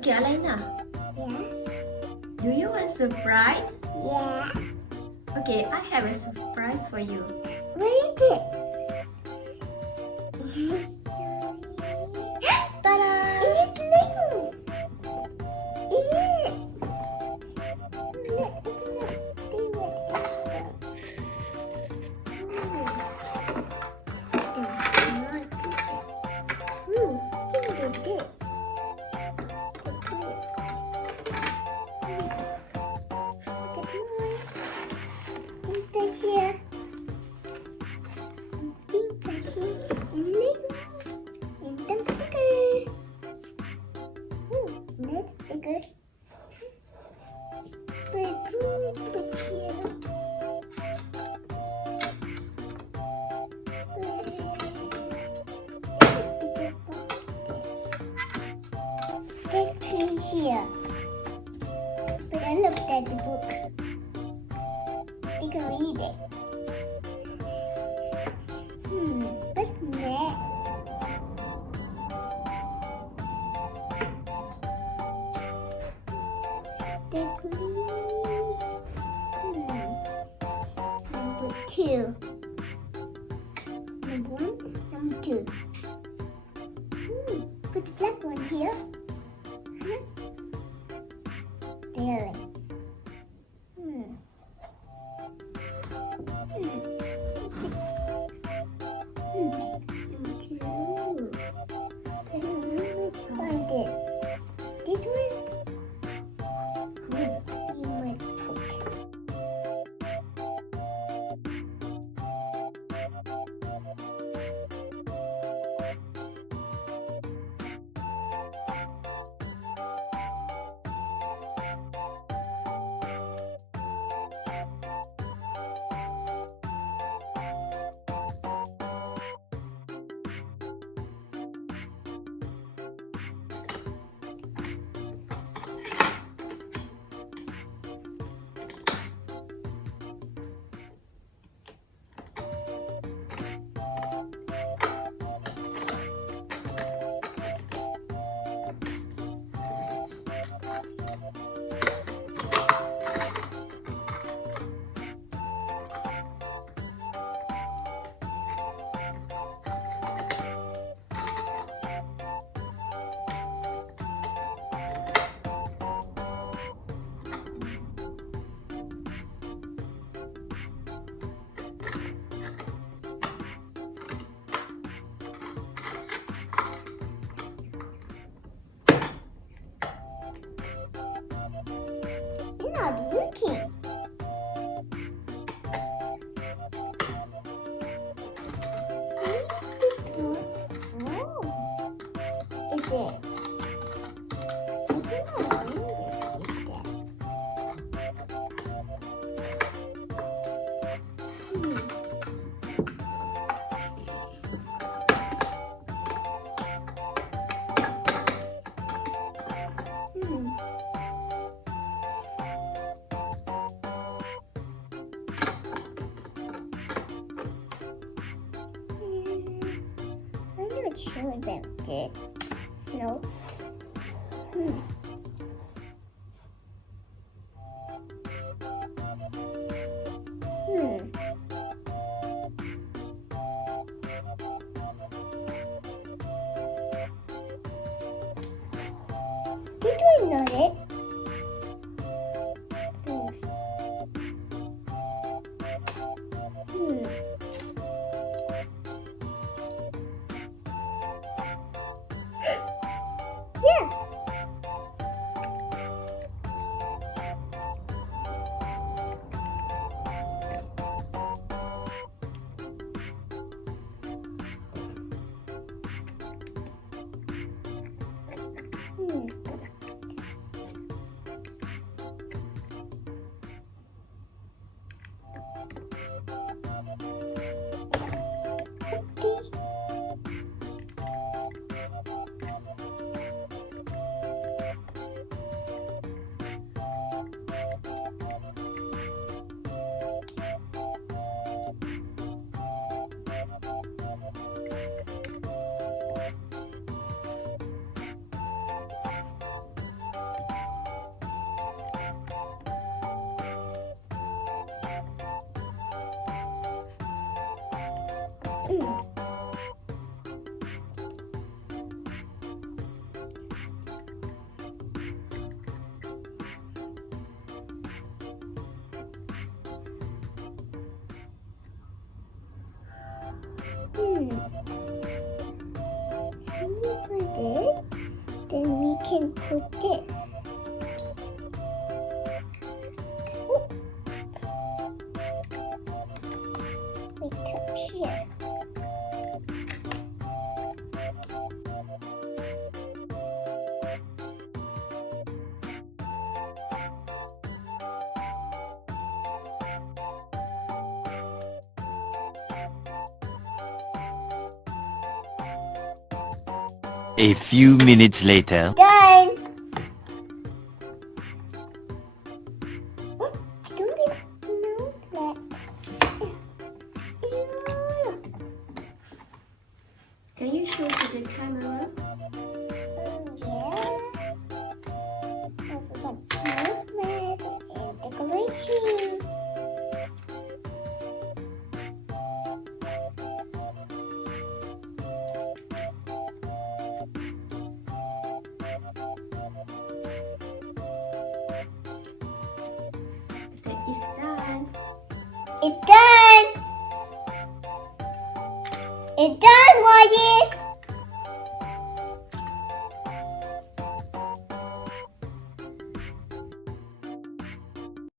Okay, Alaina, Yeah. do you want surprise? Yeah. Okay, I have a surprise for you. What is it? Ta-da! It's Lego. Is it? Here. But I looked at the book. You can read it. What's next? That's number 2. Number 1, number 2. Put the black one here. There. Number 2. I don't really find it. This one? You might put. You're not looking. Is it? I'm not sure about it. No. Did we know it? Yeah. Mm. When we put it, then we can put it. We touch here. A few minutes later. Done. Oh, don't be no black. Can you show to the camera? Yeah. We got nutmeg and decoration. It's done. It's done. It's done, Wyatt.